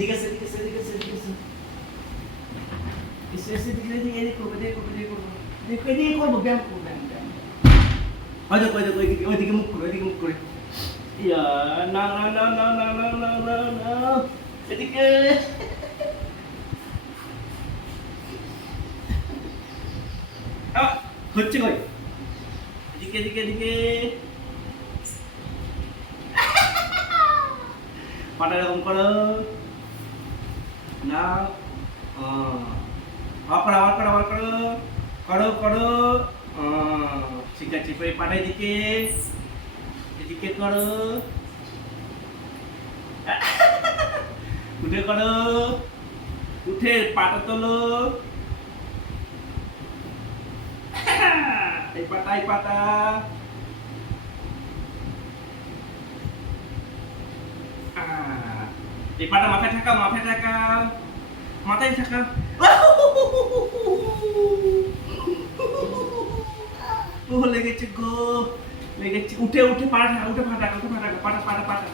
এদিকে এসে এদিকে এসে এদিকে এসে এদিকে এসে এসে এসে এদিকে এদিকে এদিকে করবো এদিকে করবো এদিকে করবো এদিকে করবো ব্যায়াম করবো ব্যায়াম ব্যায়াম ওই দেখো ওইদিকে মুখ করে ওইদিকে মুখ করে ইয়া না না না না না না না না না এদিকে হচ্ছে কই এদিকে এদিকে এদিকে পাটা এরকম করো না করো করো করো করো করো ঠিক আছে ওই পাটা এদিকে এদিকে করো উঠে করো উঠে পাটা তোলো এই পাতা এই পাতা এই পাটা মাথায় ঠাকাও মাথায় ঠাকাও ও লেগেছে গো লেগেছে উঠে উঠে পাটা উঠে ফাটা পাটা